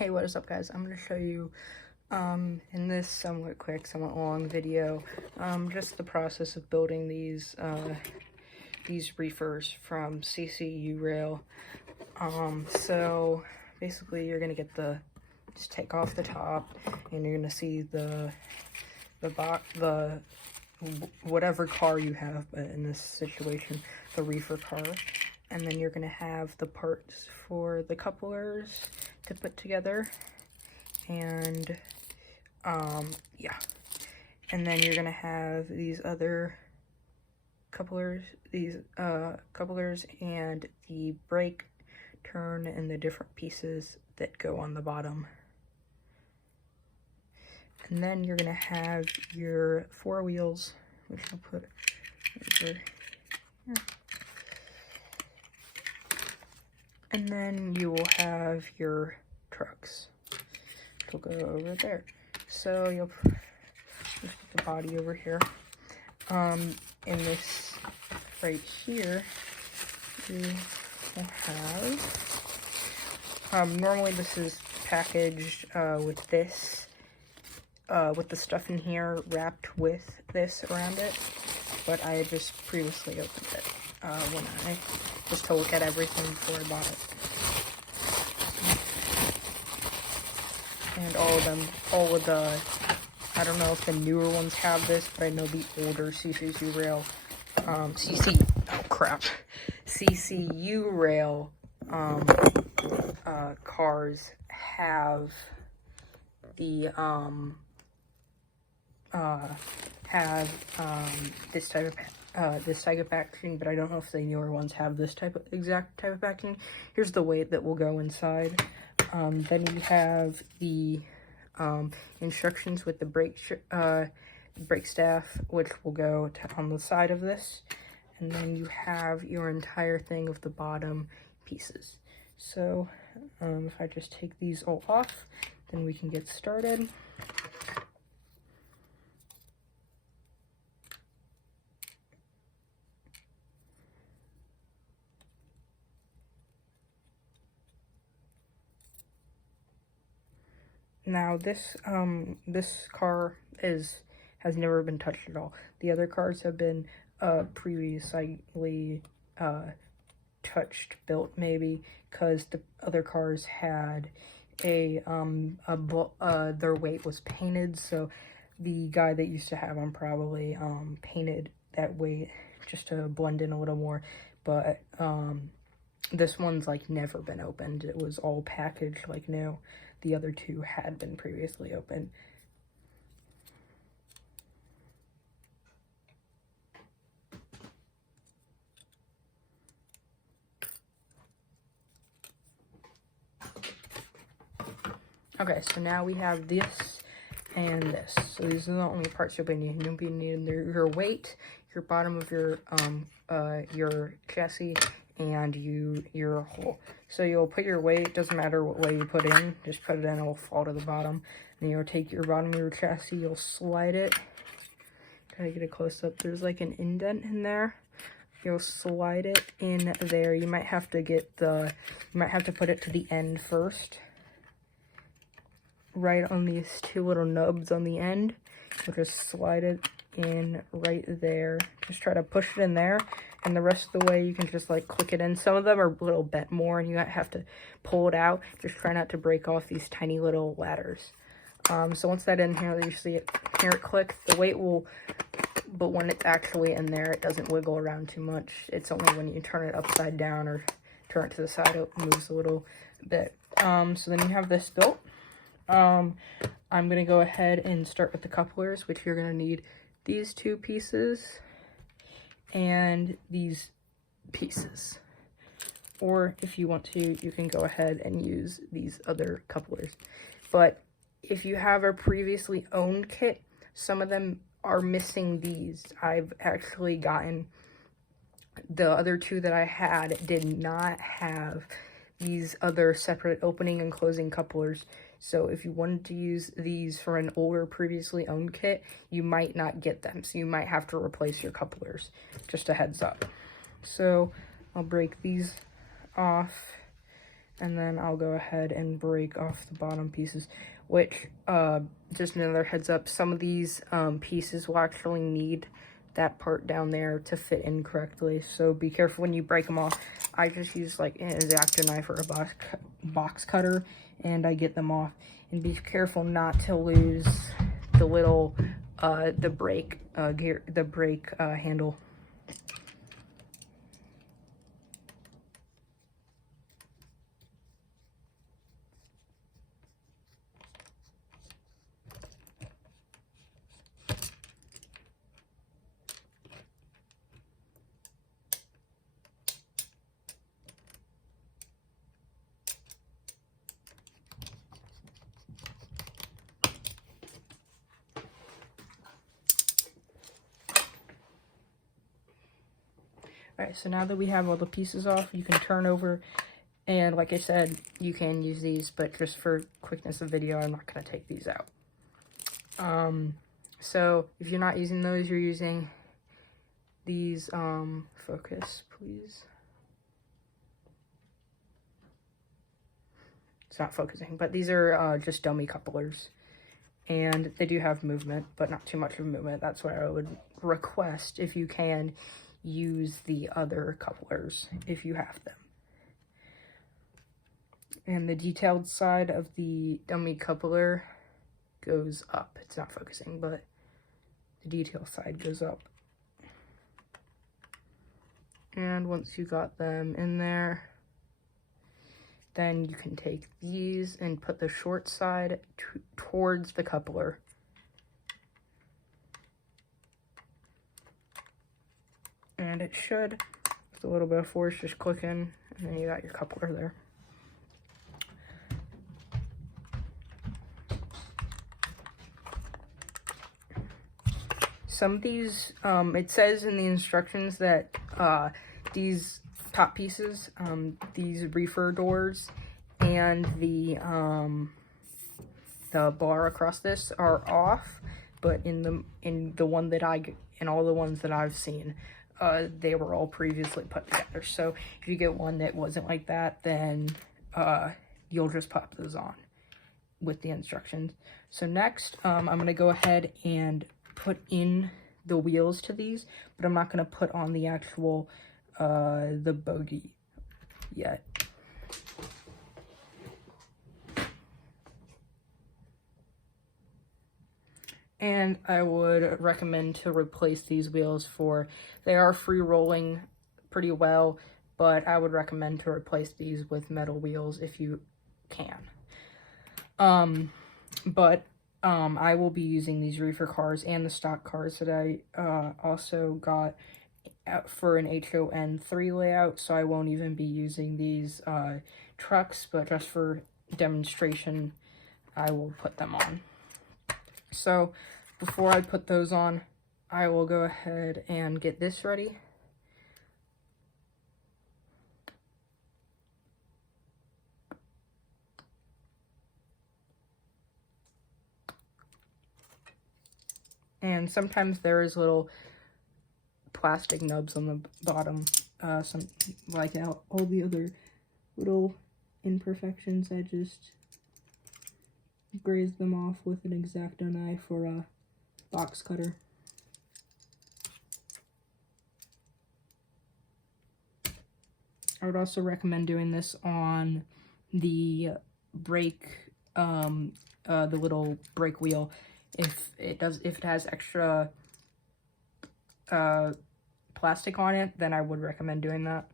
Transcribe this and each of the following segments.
Hey, what is up, guys? I'm going to show you in this somewhat quick, somewhat long video just the process of building these reefers from Accurail. So basically you're going to get just take off the top, and you're going to see the whatever car you have, but in this situation the reefer car, and then you're going to have the parts for the couplers to put together, and yeah, and then you're going to have these other couplers, and the brake, turn, and the different pieces that go on the bottom. And then you're going to have your four wheels, which I'll put over here. And then you will have your trucks, which will go over there. So you'll just put the body over here. In this right here, you will have, normally this is packaged with this, with the stuff in here wrapped with this around it, but I had just previously opened it when I just to look at everything before I bought it. And all of the, I don't know if the newer ones have this, but I know the older CCU rail, cars have the, this type of packaging, but I don't know if the newer ones have this exact type of packaging. Here's the weight that will go inside. Then we have the instructions with the brake staff, which will go on the side of this, and then you have your entire thing of the bottom pieces. So if I just take these all off, then we can get started. Now this car has never been touched at all. The other cars have been previously built, maybe, because the other cars had their weight was painted, so the guy that used to have them probably painted that weight just to blend in a little more. But this one's like never been opened. It was all packaged like new. The other two had been previously opened. Okay, so now we have this and this. So these are the only parts you'll be needing. You'll be needing your weight, your bottom of your chassis, and your hole. So you'll put your weight, doesn't matter what way you put in, just put it in, it'll fall to the bottom. And you'll take your bottom of your chassis, you'll slide it. Try to get a close up. There's like an indent in there. You'll slide it in there. You might have to put it to the end first. Right on these two little nubs on the end. You'll just slide it in right there. Just try to push it in there, and the rest of the way you can just like click it in. Some of them are a little bent more and you have to pull it out. Just try not to break off these tiny little ladders. So once that's in here, you see it, hear it click. The weight will, but when it's actually in there, it doesn't wiggle around too much. It's only when you turn it upside down or turn it to the side, it moves a little bit. So then you have this built. I'm going to go ahead and start with the couplers, which you're going to need these two pieces and these pieces. Or if you want to, you can go ahead and use these other couplers. But if you have a previously owned kit, some of them are missing these. I've actually gotten the other two that I had did not have these other separate opening and closing couplers. So if you wanted to use these for an older previously owned kit, you might not get them. So you might have to replace your couplers. Just a heads up. So I'll break these off. And then I'll go ahead and break off the bottom pieces, which, just another heads up, some of these pieces will actually need that part down there to fit in correctly. So be careful when you break them off. I just use like an X-Acto knife or a box cutter, and I get them off. And be careful not to lose the little, the brake handle. Alright, so now that we have all the pieces off, you can turn over, and like I said, you can use these, but just for quickness of video, I'm not going to take these out. So if you're not using those, you're using these, focus, please. It's not focusing, but these are just dummy couplers, and they do have movement, but not too much of movement. That's what I would request. If you can, use the other couplers if you have them. And the detailed side of the dummy coupler goes up. It's not focusing, but the detail side goes up. And once you got them in there, then you can take these and put the short side towards the coupler. And it should, with a little bit of force, just click in, and then you got your coupler there. Some of these, it says in the instructions that these top pieces, these reefer doors, and the bar across this are off, but in the one that in all the ones that I've seen, they were all previously put together. So if you get one that wasn't like that, then you'll just pop those on with the instructions. So next, I'm going to go ahead and put in the wheels to these, but I'm not going to put on the actual, the bogie yet. And I would recommend to replace these wheels they are free rolling pretty well, but I would recommend to replace these with metal wheels if you can. I will be using these reefer cars and the stock cars that I also got for an HON3 layout, so I won't even be using these trucks, but just for demonstration, I will put them on. So before I put those on, I will go ahead and get this ready. And sometimes there is little plastic nubs on the bottom, some like all the other little imperfections. I just graze them off with an X-Acto knife or a box cutter. I would also recommend doing this on the brake, the little brake wheel. If it has extra plastic on it, then I would recommend doing that.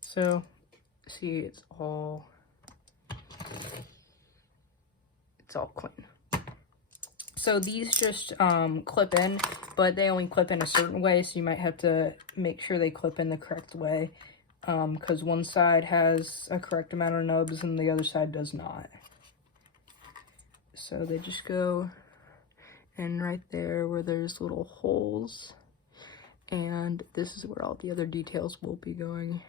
So, see, it's all clean. So these just clip in, but they only clip in a certain way, so you might have to make sure they clip in the correct way, because one side has a correct amount of nubs and the other side does not. So they just go in right there where there's little holes, and this is where all the other details will be going.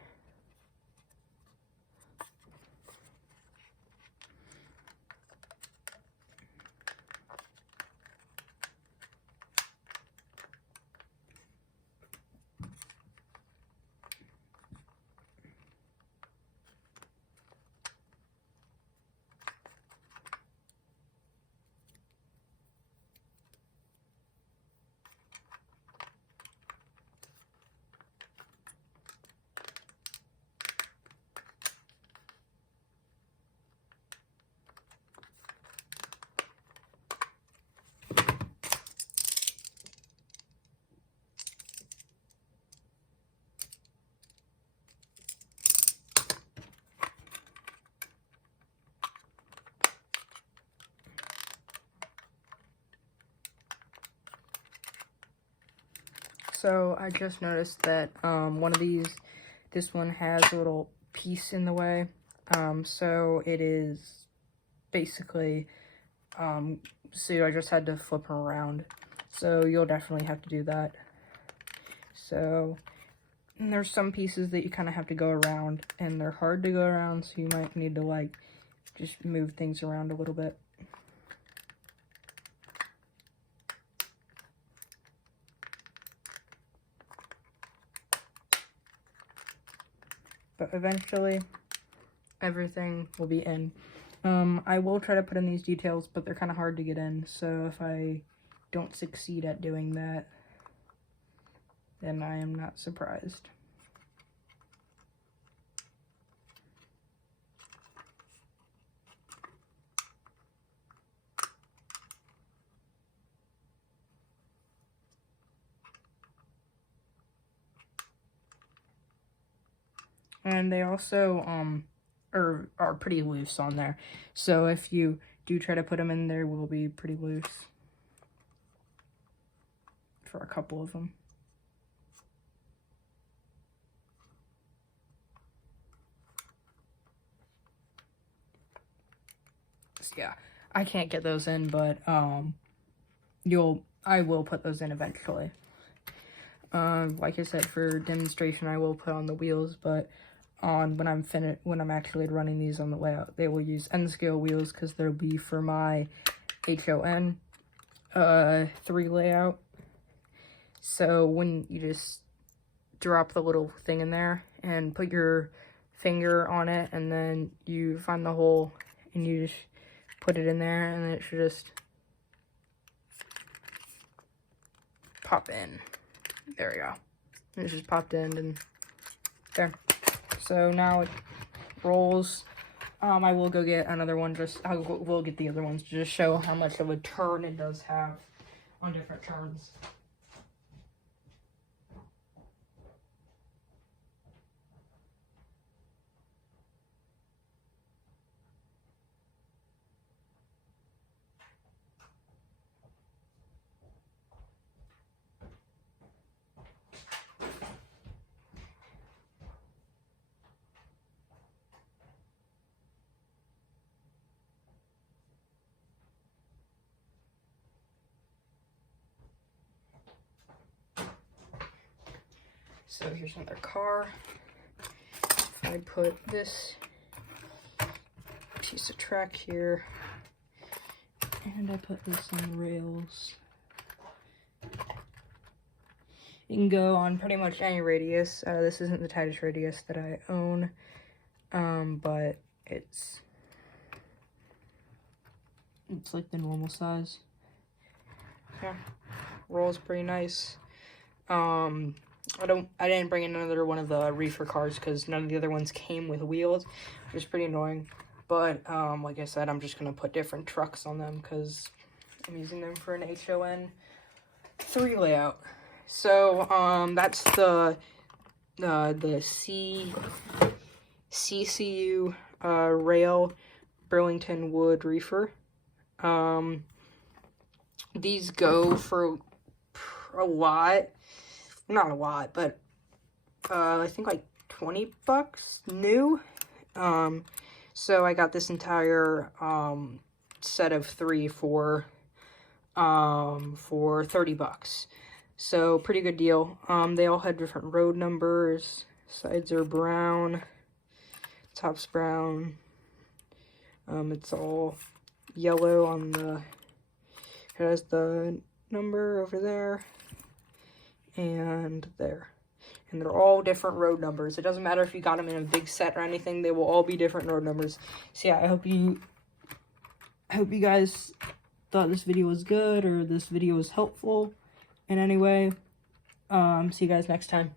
So I just noticed that one of these, this one has a little piece in the way. So it is basically, so I just had to flip them around. So you'll definitely have to do that. So and there's some pieces that you kind of have to go around, and they're hard to go around, so you might need to like just move things around a little bit. But eventually, everything will be in. I will try to put in these details, but they're kind of hard to get in, so if I don't succeed at doing that, then I am not surprised. And they also are pretty loose on there. So if you do try to put them in, there will be pretty loose for a couple of them. So yeah, I can't get those in, but I will put those in eventually. Like I said, for demonstration, I will put on the wheels, but when I'm actually running these on the layout, they will use N scale wheels because they'll be for my HON 3 layout. So when you just drop the little thing in there and put your finger on it, and then you find the hole and you just put it in there, and it should just pop in. There we go. It just popped in, and there. So now it rolls. I will go get another one. We'll get the other ones to just show how much of a turn it does have on different turns. So here's another car. If I put this piece of track here, and I put this on the rails, you can go on pretty much any radius. This isn't the tightest radius that I own, but it's like the normal size. Yeah, rolls pretty nice. I didn't bring in another one of the reefer cars because none of the other ones came with wheels, which is pretty annoying. But, like I said, I'm just going to put different trucks on them because I'm using them for an HON 3 layout. So, that's the CCU, Rail Burlington Wood Reefer. These go for a lot. Not a lot, but I think like 20 bucks new. So I got this entire set of 3 for 30 bucks. So pretty good deal. They all had different road numbers. Sides are brown, top's brown. It's all yellow on the, it has the number over there and there. And they're all different road numbers. It doesn't matter if you got them in a big set or anything, they will all be different road numbers. So yeah, I hope you guys thought this video was good or this video was helpful in any way. See you guys next time.